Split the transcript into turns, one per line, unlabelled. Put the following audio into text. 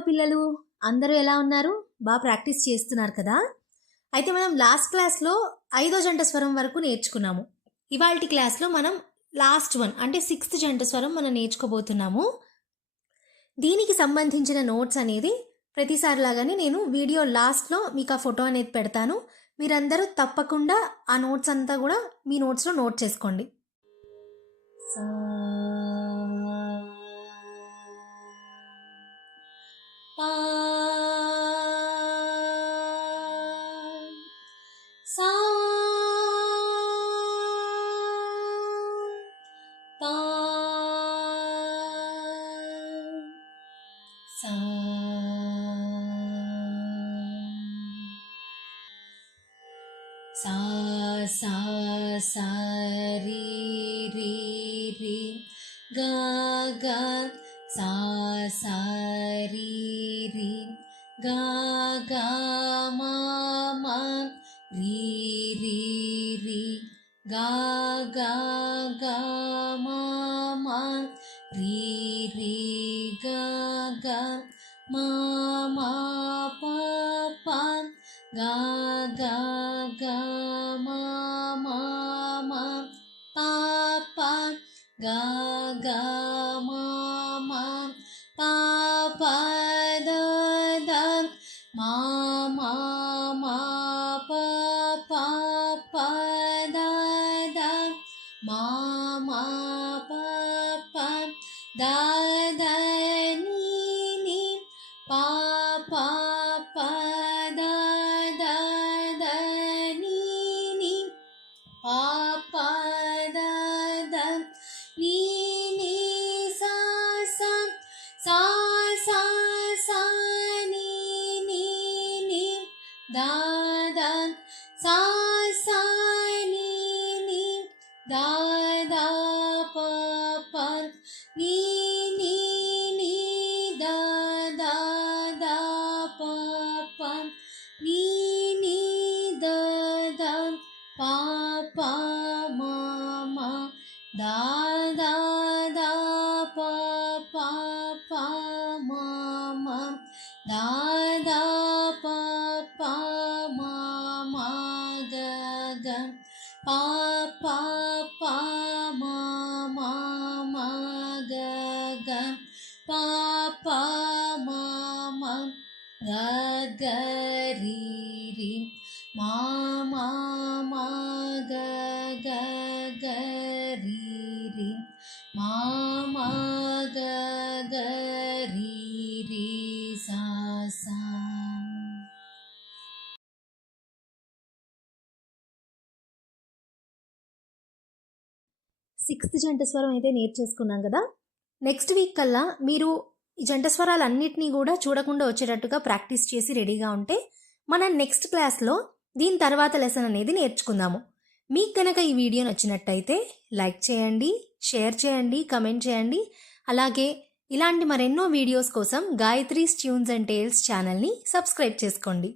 పిల్లలు? అందరూ ఎలా ఉన్నారు? బాగా ప్రాక్టీస్ చేస్తున్నారు కదా? అయితే మనం లాస్ట్ క్లాస్లో ఐదో జంట స్వరం వరకు నేర్చుకున్నాము. ఇవాళ క్లాస్లో మనం లాస్ట్ వన్ అంటే సిక్స్త్ జంట స్వరం మనం నేర్చుకోబోతున్నాము. దీనికి సంబంధించిన నోట్స్ అనేది ప్రతిసారి లాగానే నేను వీడియో లాస్ట్లో మీకు ఆ ఫోటో అనేది పెడతాను. మీరందరూ తప్పకుండా ఆ నోట్స్ అంతా కూడా మీ నోట్స్లో నోట్ చేసుకోండి. ささささりりりががささりりががままりりりがががまま ರಿ ರಿ ಗ ಗ ಮ ಮ ಪ ಪ ಗ ಗ ಗ ಮ ಮ ಮ ಪ ಪ ಗ ಗ ಮ ಮ ಪ ಪ ದ ದ ಮ ಮ ಮ ಪ ಪ ಪ ದ ದ ಮ ಪದನೀನಿ ಪಾಪ ಪದ ದದನೀನಿ ಪಾಪ ದದ ನೀನಿ ಸಾ ಸಾ ಸಾ ಸಾ ಸಾ ನೀನಿ ನೀ ದಾದ ಸಾ ಸಾ ನೀನಿ ದಾದ ಪಾಪ ನೀ pan ni ni da dan pa pa ma ma da da da pa pa pa ma ma da da pa pa ma ma ga ga pa గ మా మా మా గ గ రి మా మా గ గ రి సా సా. సిక్స్త్ జంట స్వరం అయితే నేర్చేసుకున్నాం కదా. నెక్స్ట్ వీక్ కల్లా మీరు ఈ జంట స్వరాలన్నిటినీ కూడా చూడకుండా వచ్చేటట్టుగా ప్రాక్టీస్ చేసి రెడీగా ఉంటే మన నెక్స్ట్ క్లాస్లో దీని తర్వాత లెసన్ అనేది నేర్చుకుందాము. మీకు కనుక ఈ వీడియో నచ్చినట్టయితే లైక్ చేయండి షేర్ చేయండి కమెంట్ చేయండి. అలాగే ఇలాంటి మరెన్నో వీడియోస్ కోసం గాయత్రీస్ ట్యూన్స్ అండ్ టేల్స్ ఛానల్ని సబ్స్క్రైబ్ చేసుకోండి.